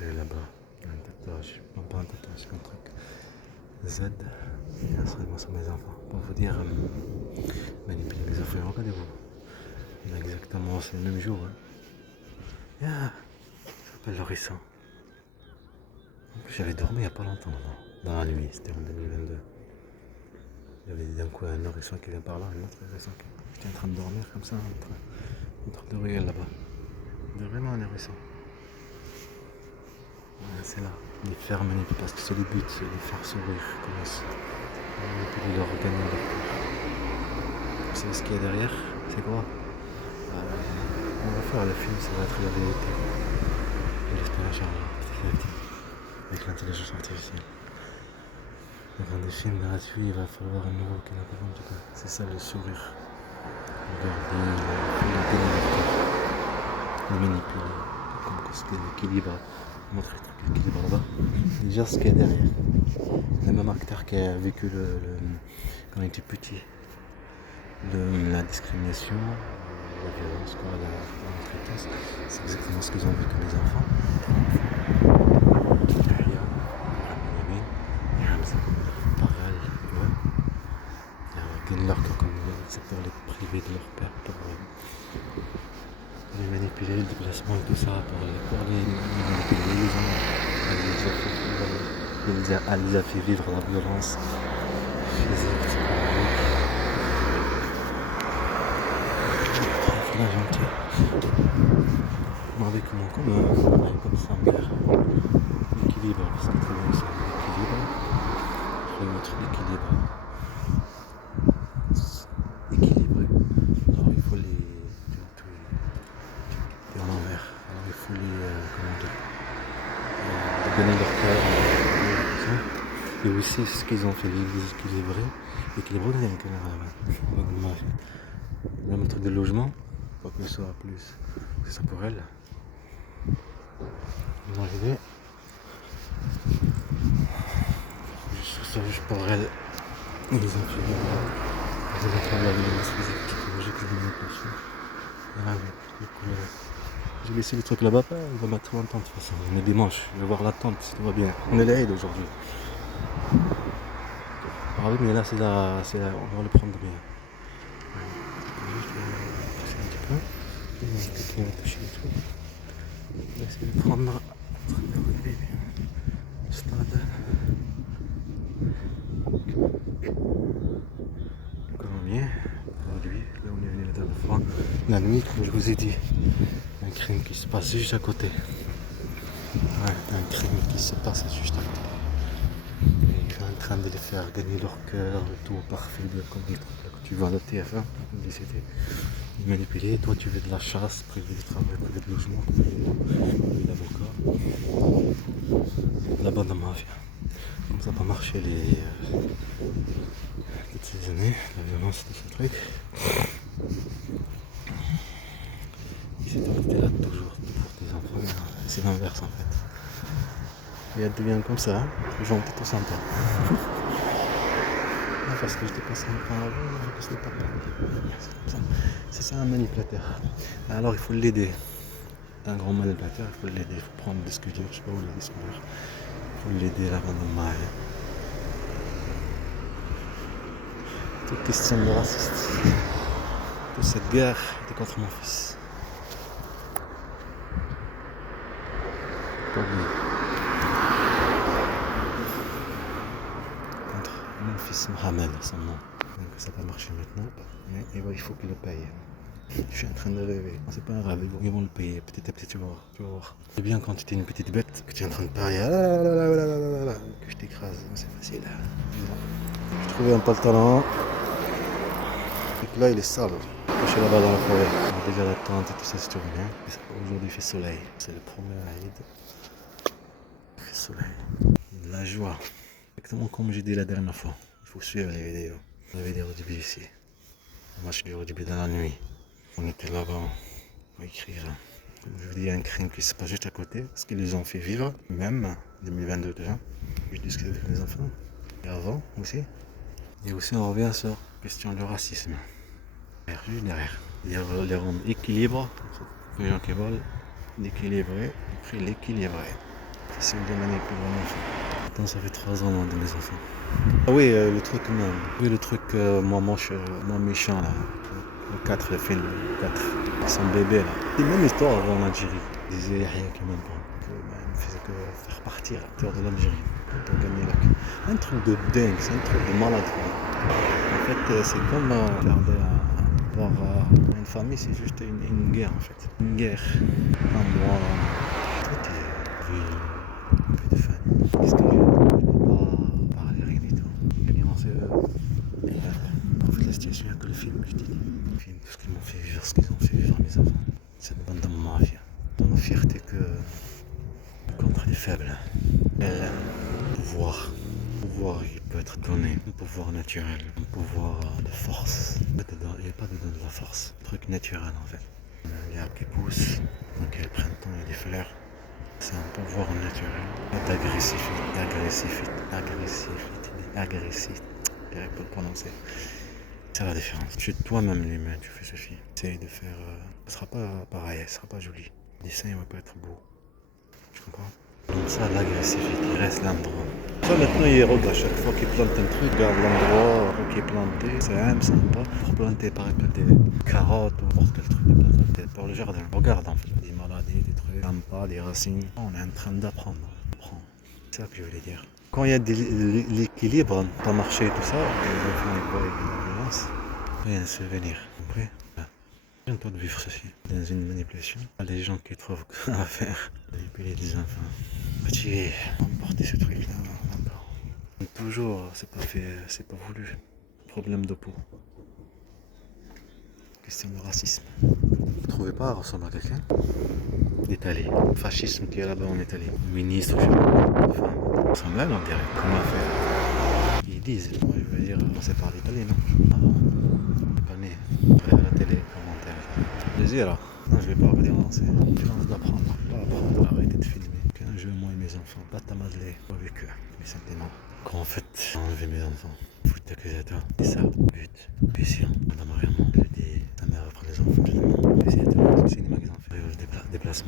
là-bas, un tatouage, non pas un tatouage, un truc. Z, et un seulement sur mes enfants. Pour vous dire, manipuler mes enfants, regardez-vous. On a exactement, c'est le même jour. Hein. Yeah. Ça s'appelle l'horizon. En plus, j'avais dormi il n'y a pas longtemps, dans la nuit, c'était en 2022. Il y avait d'un coup un horizon qui vient par là, un autre horizon qui... J'étais en train de dormir comme ça, entre deux ruelles là-bas. Il y a vraiment un horizon. Ouais, c'est là. Les faire manipuler, parce que c'est le but, c'est les faire sourire, comme ça. Manipuler leur organe, leur cœur. Vous savez ce qu'il y a derrière? C'est quoi? On va faire le film, ça va être la vérité. Et l'espionnage avec l'intelligence artificielle. Dans des films gratuits, il va falloir un euro qui n'a pas en tout cas. C'est ça le sourire. Regardez, le manipuler. Comme c'est l'équilibre. Montrer l'équilibre là-bas. Déjà ce qu'il y a derrière. Le même acteur qui a vécu quand il était petit. La discrimination, la violence, quoi, la maltraitance, c'est exactement ce qu'ils ont vécu les enfants. Yahya, Yamin, Hamza, pareil, ouais. Ils leur cœur comme c'est pour les priver de leur père, pour les manipuler, le déplacement et tout ça, pour les manipuler, elle les a fait vivre la violence physique, psychologique. Gentil. Avec mon commun, comme ça, l'équilibre, parce que c'est l'équilibre. Je vais mettre l'équilibre. Équilibré. Alors il faut les. Et en envers. Alors il faut comment dire, donner leur cœur. Et aussi ce qu'ils ont fait, les équilibrer. Équilibré, il y a un même truc de logement. Pas que ce soit plus. C'est ça pour elle. Ils ont arrivé. Juste pour elle. Ils ont fait la violence physique, psychologique, la manipulation. Ah oui, j'ai laissé le truc là-bas, il va mettre en tente de toute façon. On est dimanche, je vais voir la tente si tout va bien. On est l'Aïd aujourd'hui. Ah oui, mais là c'est là, on va le prendre bien. Juste passer un petit peu. Quelqu'un va toucher le truc. On va essayer de prendre le stade. Colombier, aujourd'hui, là on est venu la dernière fois. La nuit, comme je vous ai dit, un crime qui se passe juste à côté. Ouais, un crime qui se passe juste à côté. Et il est en train de les faire gagner leur cœur, le tout parfait, comme les trucs là que tu vois à la TF1, publicité. Manipuler, toi tu veux de la chasse, privé de travail, privé de logement, privé d'avocat. La bande à mafia. Comme ça n'a pas marché toutes ces années, la violence, tout ce truc. Ils s'est arrêté là toujours pour tes enfants, c'est l'inverse en fait. Et elle devient comme ça, gentil tout sympa. Parce que j'étais pas sympa avant, parce que pas c'est ça un manipulateur. Alors il faut l'aider. Un grand manipulateur, il faut l'aider, il faut prendre des sculptures, je sais pas où les sculptures. Il faut l'aider là dans le mal. Toute question de raciste. Toute cette guerre était contre mon fils. Pas lui. Contre mon fils Mohamed, son nom. Donc ça n'a pas marché maintenant, mais il faut qu'il le paye. Je suis en train de rêver. C'est pas un rêve, ils vont le payer petit à petit, tu vas voir. C'est bien quand tu es une petite bête, que tu es en train de parler, que je t'écrase, c'est facile. J'ai trouvé un pantalon. Et là il est sale. Je suis là-bas dans la forêt. On a déjà la tente et tout ça se tourne bien. Aujourd'hui il fait soleil. C'est le premier Aïd. Il fait soleil. La joie. Exactement comme j'ai dit la dernière fois. Il faut suivre les vidéos. La vidéo du BBC. Moi je suis du début dans la nuit. On était là-bas pour écrire. Comme je vous dis, il y a un crime qui se passe juste à côté. Ce qu'ils les ont fait vivre, même 2022 déjà. Je discute avec les enfants. Et avant aussi. Et aussi on revient sur la question du racisme. Juste derrière. Les rendre équilibre. Les gens qui volent, l'équilibrer, et puis l'équilibrer. Facile de manipuler un enfant. Attends, ça fait 3 ans de mes enfants. Ah oui, le truc même. Oui, le truc, moi moche, moi méchant là. Le 4, le film, le 4. Son bébé là. C'est la même histoire avant en Algérie. Il disait Yahya qui même pas. Il ne faisait que faire partir l'acteur de l'Algérie. Pour gagner la queue. Un truc de dingue, c'est un truc de malade. Quoi. En fait, c'est comme regarder voir une famille, c'est juste une guerre en fait. Une guerre. Un mois. Tout est vu. Un peu de fun. Qu'est-ce que je peux pas parler rien du tout. Profite de la situation, il n'y a que le film, je te dis. Le film, tout ce qu'ils m'ont fait vivre, ce qu'ils ont fait vivre à mes enfants. Cette bande de mafia. Dans ma fierté que contre les faibles. Le pouvoir. Le pouvoir, il peut être donné. Un pouvoir naturel. Un pouvoir de force. Il n'y a pas de don de la force. Un truc naturel en fait. L'herbe qui pousse, donc il y a le printemps, il y a des fleurs. C'est un pouvoir naturel. Agressif. J'arrive pas à le prononcer. C'est la différence. Tu es toi-même l'humain, tu fais ceci. Essaye de faire. Ce sera pas pareil, ce sera pas joli. Le dessin, il va pas être beau. Tu comprends? Donc ça, l'agressivité, il reste l'endroit. Ça maintenant, il regarde à chaque fois qu'il plante un truc, regarde l'endroit qui est planté. C'est un sympa. Pour planter par exemple des carottes ou n'importe quel truc de planter pour le jardin. Regarde en fait, des maladies, des trucs, pas des racines. On est en train d'apprendre. C'est ça que je voulais dire. Quand il y a de l'équilibre dans le marché et tout ça, les enfants ils voient la violence, rien à se venir. Après, viens-toi de vivre ceci dans une manipulation. Les gens qui trouvent à faire manipuler des enfants. Petit, emporter ce truc-là encore. Toujours, c'est pas fait, c'est pas voulu. Problème de peau. Question de racisme. Vous trouvez pas ressemble à quelqu'un d'Italie. Le fascisme qui est là-bas en Italie. Ministre, je sais pas, femme. Semblable on dirait. Comment faire? Ils disent, moi je veux dire, on sait parler italien, non? Ah bon? Pas né. Regarde la télé, commentaire. Plaisir là. Non, je vais pas regarder en français. Chance d'apprendre. Pas apprendre, arrêter de filmer. Qu'un jeu, moi et mes enfants. Pas tamasler avec eux. Mais simplement. Quand en fait, enlever mes enfants. Foutre d'accusateur. C'est ça, but. Mission. Madame, vraiment. Je dis, ta mère reprend les enfants. Je demande. C'est une magasin. Déplacement.